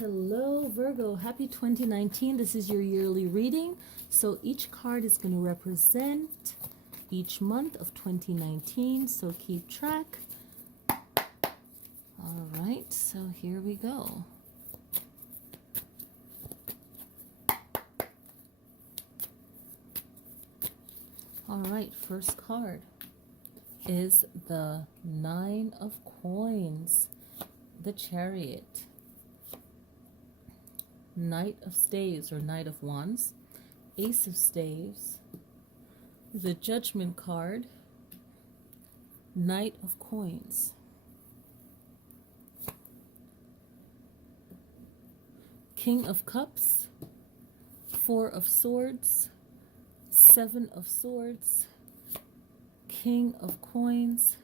Hello, Virgo. Happy 2019. This is your yearly reading. So each card is going to represent each month of 2019. So keep track. All right. So here we go. All right. First card is the Nine of Coins, the Chariot. Knight of Staves or Knight of Wands, Ace of Staves, the Judgment card, Knight of Coins, King of Cups, Four of Swords, Seven of Swords, King of Coins,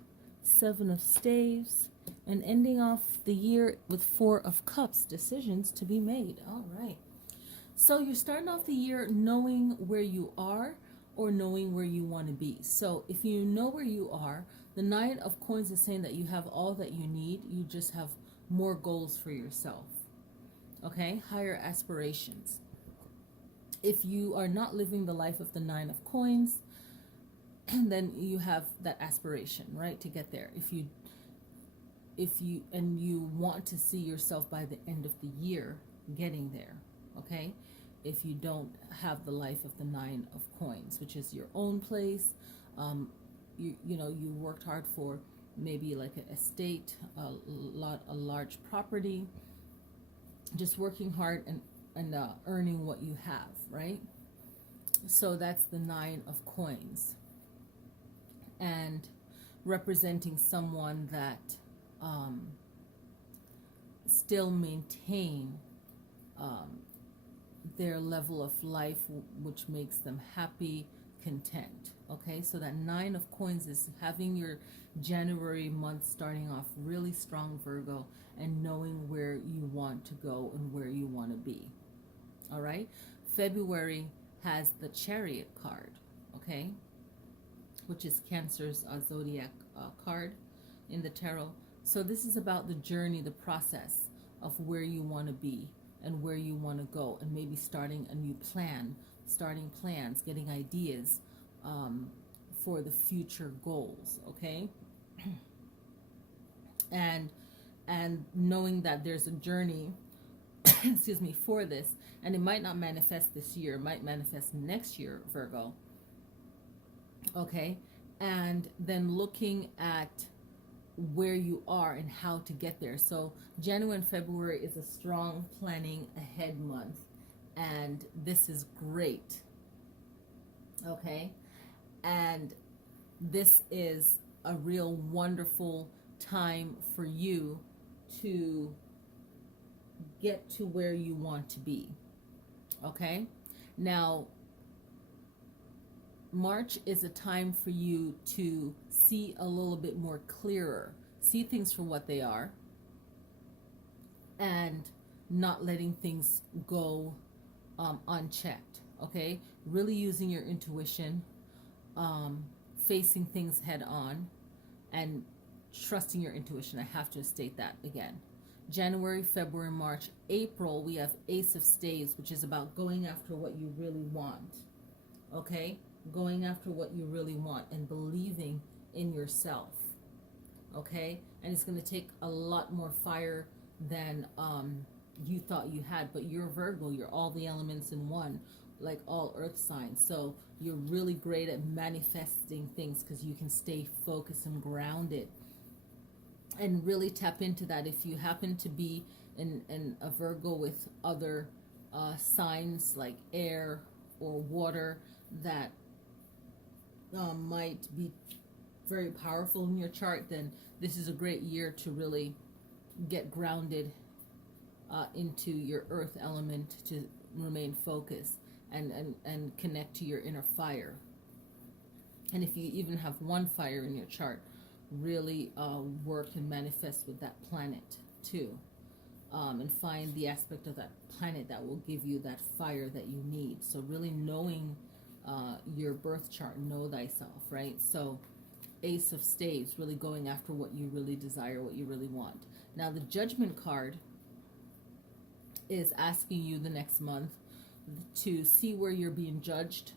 Seven of Staves, and ending off the year with Four of Cups, decisions to be made. All right. So you're starting off the year knowing where you are or knowing where you want to be. So if you know where you are, the Nine of Coins is saying that you have all that you need. You just have more goals for yourself. Okay? Higher aspirations. If you are not living the life of the Nine of Coins, and then you have that aspiration, right, to get there. If you want to see yourself by the end of the year getting there, okay? If you don't have the life of the Nine of Coins, which is your own place, you worked hard for maybe like an estate, a large property, just working hard and earning what you have, right? So that's the Nine of Coins, and representing someone that still maintain their level of life, which makes them happy, content. Okay, so that Nine of Coins is having your January month starting off really strong, Virgo, and knowing where you want to go and where you want to be. All right, February has the Chariot card, okay, which is Cancer's zodiac card in the tarot. So this is about the journey, the process of where you want to be and where you want to go, and maybe starting a new plan, starting plans, getting ideas for the future goals, okay? and knowing that there's a journey excuse me, for this, and it might not manifest this year, it might manifest next year, Virgo. Okay? And then looking at where you are and how to get there. So January and February is a strong planning ahead month, and this is great. Okay? And this is a real wonderful time for you to get to where you want to be. Okay? Now, March is a time for you to see a little bit more clearer, see things for what they are, and not letting things go unchecked, okay? Really using your intuition, facing things head on, and trusting your intuition. I have to state that again. January, February, March, April, we have Ace of Staves, which is about going after what you really want, okay? Going after what you really want and believing in yourself, okay? And it's going to take a lot more fire than you thought you had, but you're Virgo, you're all the elements in one, like all earth signs. So you're really great at manifesting things because you can stay focused and grounded and really tap into that. If you happen to be in a Virgo with other signs like air or water that might be very powerful in your chart, then this is a great year to really get grounded into your earth element, to remain focused and connect to your inner fire. And if you even have one fire in your chart, really work and manifest with that planet too, and find the aspect of that planet that will give you that fire that you need. So really knowing your birth chart, know thyself, right? So Ace of Staves, really going after what you really desire, what you really want. Now the Judgment card is asking you the next month to see where you're being judged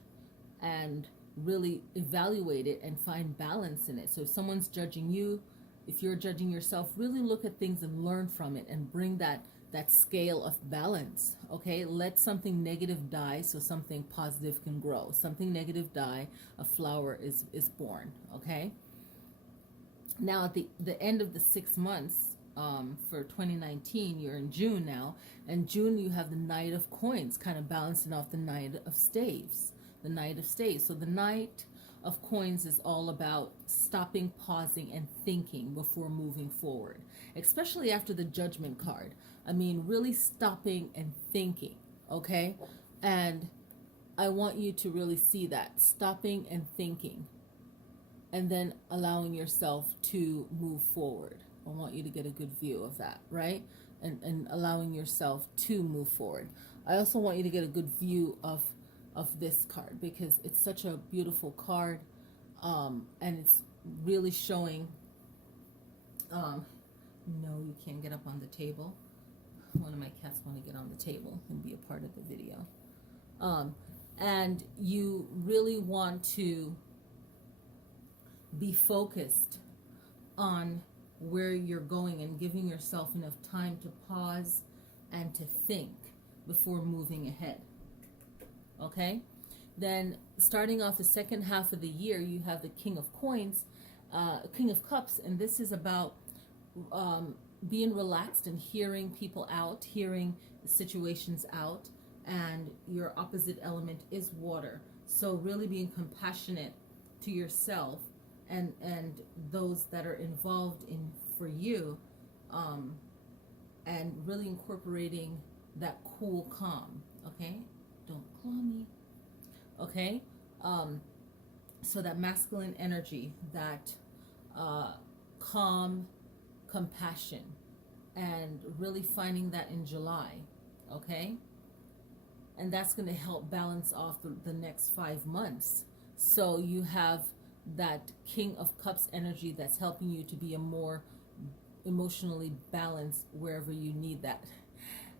and really evaluate it and find balance in it. So if someone's judging you, if you're judging yourself, really look at things and learn from it and bring that scale of balance. Okay, let something negative die so something positive can grow. Something negative die, a flower is born. Okay, now at the end of the 6 months, for 2019, you're in June now, and June you have the Knight of Coins, kind of balancing off the Knight of Staves. The Knight of Staves. So the Knight of Coins is all about stopping, pausing, and thinking before moving forward, especially after the Judgment card. I mean, really stopping and thinking, okay? And I want you to really see that, stopping and thinking, and then allowing yourself to move forward. I want you to get a good view of that, right? And allowing yourself to move forward. I also want you to get a good view of this card, because it's such a beautiful card, and it's really showing, no, you can't get up on the table. One of my cats want to get on the table and be a part of the video. And you really want to be focused on where you're going and giving yourself enough time to pause and to think before moving ahead. Okay? Then starting off the second half of the year, you have the King of Coins, King of Cups, and this is about being relaxed and hearing people out, hearing situations out, and your opposite element is water. So really being compassionate to yourself and those that are involved in for you, and really incorporating that cool calm. Okay, don't claw me. Okay, so that masculine energy, that calm compassion, and really finding that in July. Okay, and that's going to help balance off the next 5 months. So you have that King of Cups energy that's helping you to be a more emotionally balanced wherever you need that.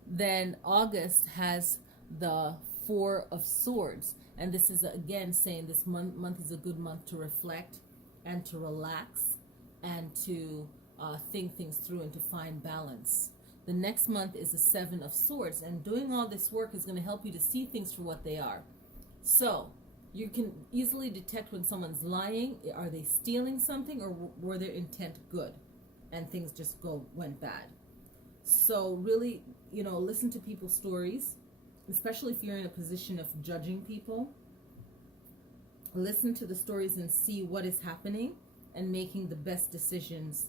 Then August has the Four of Swords, and this is again saying this month is a good month to reflect and to relax and to think things through and to find balance. The next month is the Seven of Swords, and doing all this work is going to help you to see things for what they are. So you can easily detect when someone's lying. Are they stealing something, or were their intent good and things just went bad? So really, listen to people's stories, especially if you're in a position of judging people. Listen to the stories and see what is happening and making the best decisions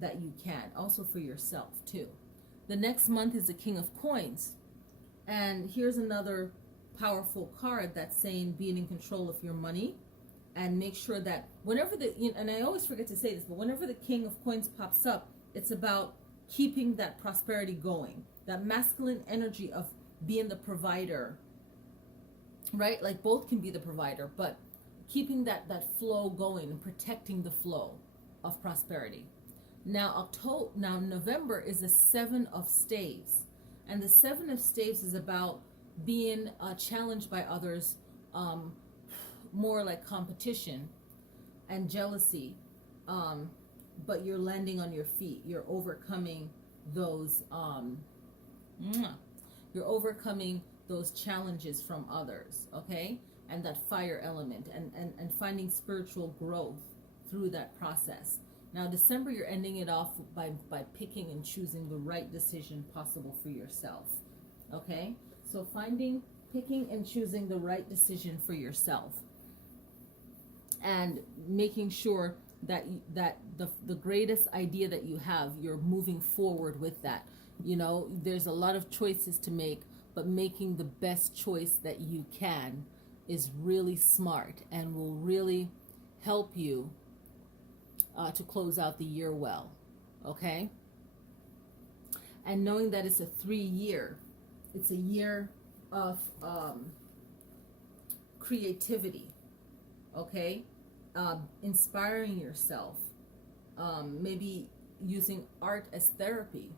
that you can, also for yourself too. The next month is the King of Coins, and here's another powerful card that's saying being in control of your money, and make sure that whenever and I always forget to say this, but whenever the King of Coins pops up, it's about keeping that prosperity going, that masculine energy of being the provider, right? Like both can be the provider, but keeping that flow going and protecting the flow of prosperity. Now November is the Seven of Staves, and the Seven of Staves is about being challenged by others, more like competition and jealousy, but you're landing on your feet. You're overcoming those challenges from others, okay? And that fire element, and finding spiritual growth through that process. Now December, you're ending it off by picking and choosing the right decision possible for yourself, okay? So picking and choosing the right decision for yourself, and making sure that the greatest idea that you have, you're moving forward with that. There's a lot of choices to make, but making the best choice that you can is really smart and will really help you to close out the year well, okay? And knowing that it's a 3-year, it's a year of creativity, okay? Inspiring yourself, maybe using art as therapy,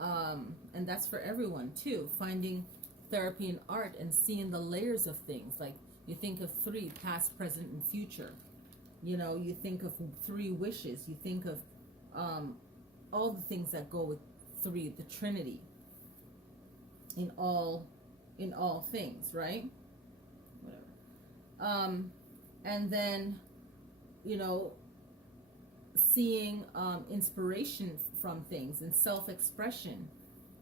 And that's for everyone too, finding therapy in art and seeing the layers of things. Like, you think of three: past, present, and future. You know, you think of three wishes. You think of all the things that go with three, the Trinity in all things, right? Whatever. And then, you know, seeing inspiration from things and self-expression,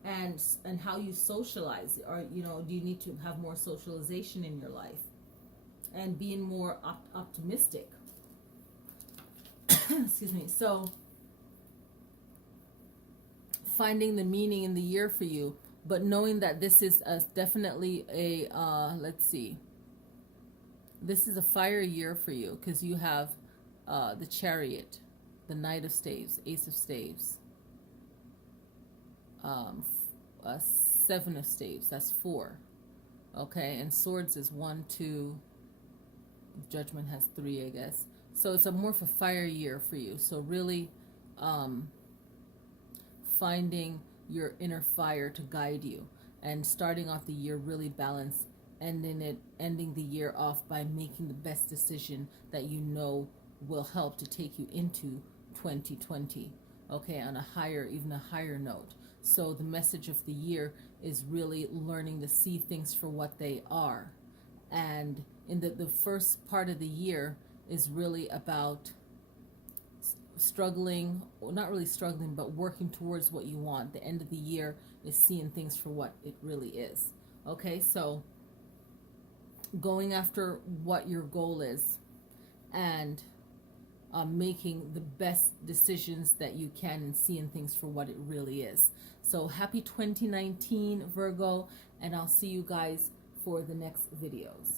and how you socialize. Or, you know, do you need to have more socialization in your life, and being more optimistic. Excuse me. So finding the meaning in the year for you, but knowing that this is definitely a let's see, this is a fire year for you, because you have the Chariot, the Knight of Staves, Ace of Staves, Seven of Staves, that's 4. Okay, and Swords is 1, 2. Judgment has 3, I guess. So it's a more of a fire year for you. So really finding your inner fire to guide you, and starting off the year really balanced, ending the year off by making the best decision that you know will help to take you into 2020, okay, on a higher, even a higher note. So the message of the year is really learning to see things for what they are. And in the first part of the year is really about struggling, or not really struggling, but working towards what you want. The end of the year is seeing things for what it really is. Okay, so going after what your goal is, and making the best decisions that you can, and seeing things for what it really is. So happy 2019, Virgo, and I'll see you guys for the next videos.